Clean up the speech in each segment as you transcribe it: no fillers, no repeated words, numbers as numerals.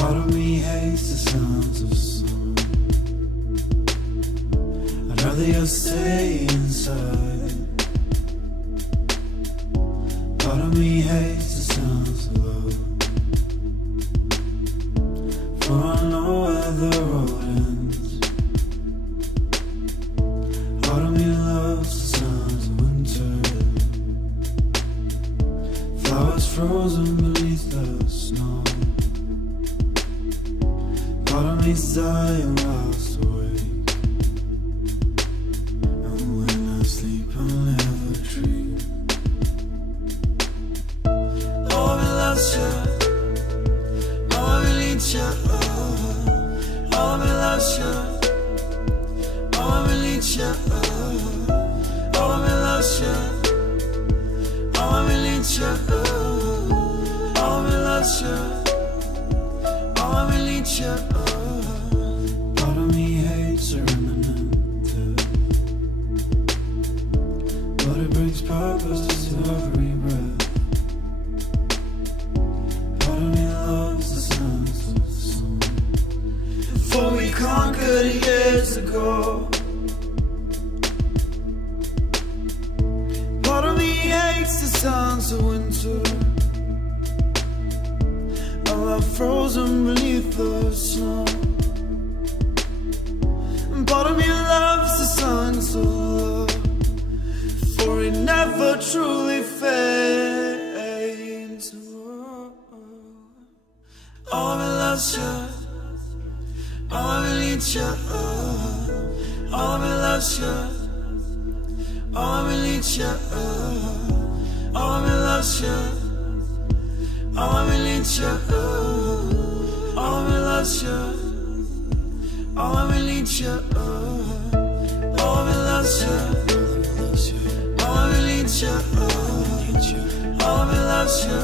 Part of me hates the sounds of summer. I'd rather just stay inside. Part of me hates the sounds of love, for I know where the road ends. Part of me loves the sounds of winter, flowers frozen beneath the snow. Part of me's dying whilst awake, and when I sleep I'll never dream. Oh, I loves you, oh, I need you, oh, I loves you, oh, I need you, oh, I loves you, oh, I need you, oh, I loves you, oh, I need you. Part of me hates a remnant, but it brings purpose to every breath. Part of me loves the sounds of summer, for we conquered years ago. Part of me hates the sounds of winter, I love frozen beneath the snow. And part of me loves the songs of love, for it never truly fades. Oh, I loves you, oh, I need you, oh, I loves you, oh, I need you, oh, I loves you, oh, I need you, oh, I loves you, oh, I need you, oh, I loves you, oh, I need you, oh, I loves you,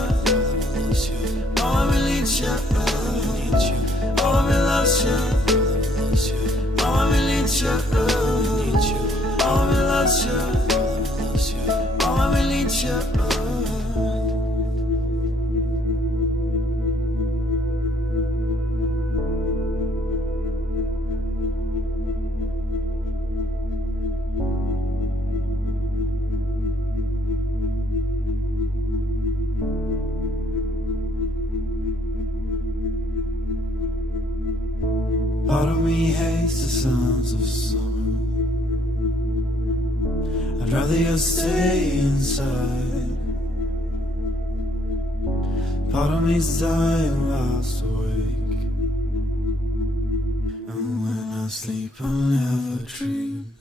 oh, I need you, oh, I loves you, oh, I need you, oh, I loves you, oh, I need you. Part of me hates the sounds of summer, I'd rather just stay inside. Part of me's dying whilst awake, and when I sleep I'll never dream.